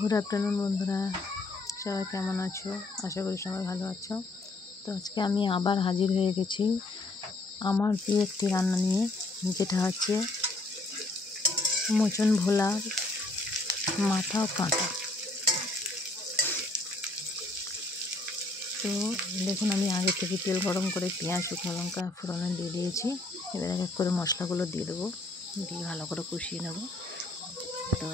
Good afternoon বন্ধুরা, সবাই কেমন আছো? আশা করি সবাই ভালো আছো। তো আজকে আমি আবার হাজির হয়ে গেছি আমার প্রিয় একটি রান্না নিয়ে, যেটা হচ্ছে মোচন ভোলার মাথা ও কাঁটা। তো দেখুন, আমি আগে থেকে তেল গরম করে পেঁয়াজ, শুকনো লঙ্কা ফোড়নে দিয়ে দিয়েছি। এবার এক এক করে মশলাগুলো দিয়ে দেবো, দিয়ে ভালো করে কষিয়ে নেব। তো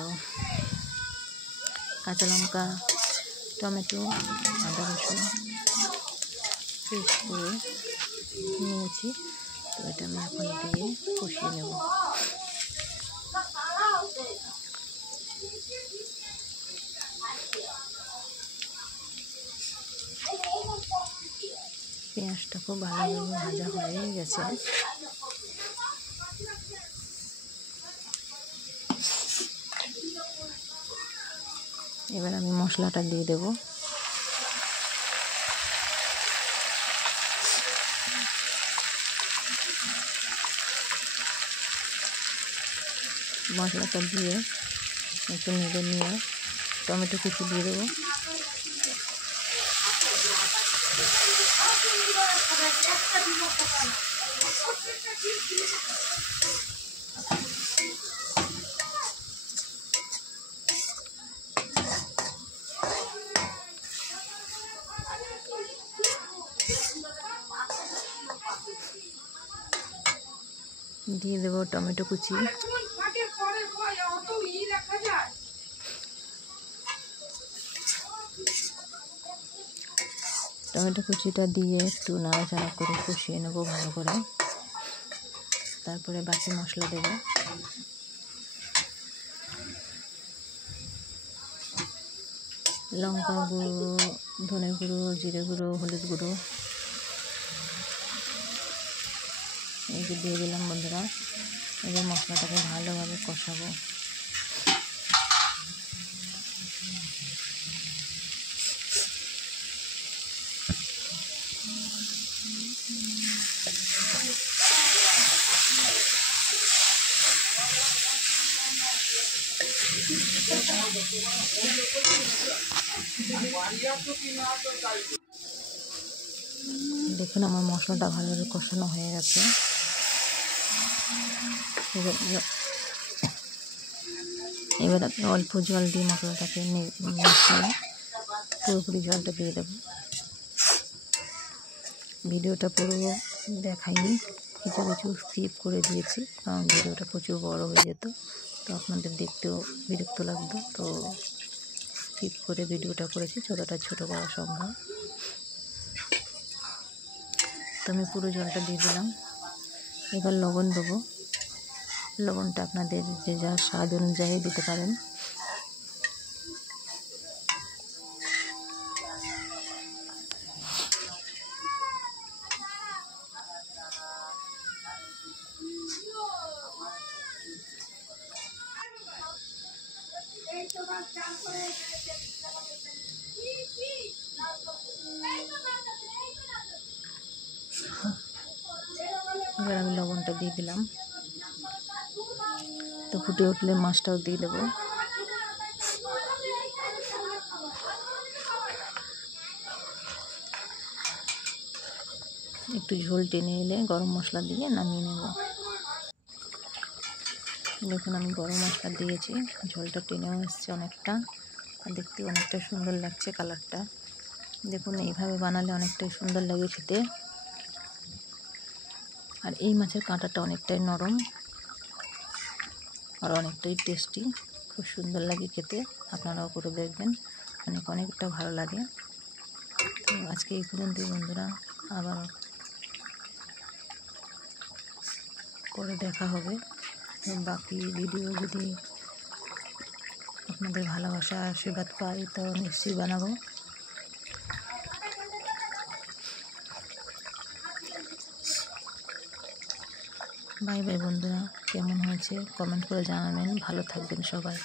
কাঁচা লঙ্কা, টমেটো, আদা রসুন পেস্ট করে নিয়েছি। তো এটা আমি এখন দিয়ে কষিয়ে নেব। পেঁয়াজটা খুব ভালোভাবে ভাজা হয়ে গেছে। এবার আমি মশলাটা দিয়ে দেব। মশলাটা দিয়ে একটু নেড়ে নিয়ে টমেটো কুচি দিয়ে দেবো। দিয়ে দেবো টমেটো কুচি। টমেটো কুচিটা দিয়ে একটু নাড়াচাড়া করে কষিয়ে নেব ভালো করে। তারপরে বাকি মশলা দেব। লঙ্কা গুঁড়ো, ধনে গুঁড়ো, জিরে গুঁড়ো, হলুদ গুঁড়ো এই যে দিয়ে দিলাম বন্ধুরা। এবার মশলাটাকে ভালোভাবে কষাবো। দেখুন, আমার মশলাটা ভালোভাবে কষানো হয়ে গেছে। এবার আমি অল্প জল দিয়ে মশলাটাকে মিশিয়ে পুরোপুরি জলটা দিয়ে দেবো। ভিডিওটা পুরো দেখাইনি, কিছু কিছু স্কিপ করে দিয়েছি, কারণ ভিডিওটা প্রচুর বড় হয়ে যেত, তো আপনাদের দেখতেও বিরক্ত লাগতো। তো স্কিপ করে ভিডিওটা করেছি, যতটা ছোটো করা সম্ভব। তো আমি পুরো জলটা দিয়ে দিলাম। এবার লবণ দেবো। লবণটা আপনাদের যে যার স্বাদ অনুযায়ী দিতে পারেন। এবার আমি লবণটা দিয়ে দিলাম। তো ফুটে উঠলে মাছটাও দিয়ে দেবো। একটু ঝোল টেনে এলে গরম মশলা দিয়ে নামিয়ে নেব। দেখুন, আমি গরম মশলা দিয়েছি, ঝোলটা টেনেও এসছে অনেকটা, আর দেখতে অনেকটা সুন্দর লাগছে কালারটা। দেখুন, এইভাবে বানালে অনেকটাই সুন্দর লাগে খেতে। আর এই মাছের কাঁটাটা অনেকটাই নরম আর অনেকটাই টেস্টি, খুব সুন্দর লাগে খেতে। আপনারাও করে দেখবেন, অনেকটা ভালো লাগে। তো আজকে এই পর্যন্তই বন্ধুরা, আবার করে দেখা হবে। বাকি ভিডিও যদি আপনাদের ভালোবাসা আশীর্বাদ পাই তো নিশ্চয়ই বানাবো। বাই বাই বন্ধুরা, কেমন হয়েছে কমেন্ট করে জানাবেন। ভালো থাকবেন সবাই।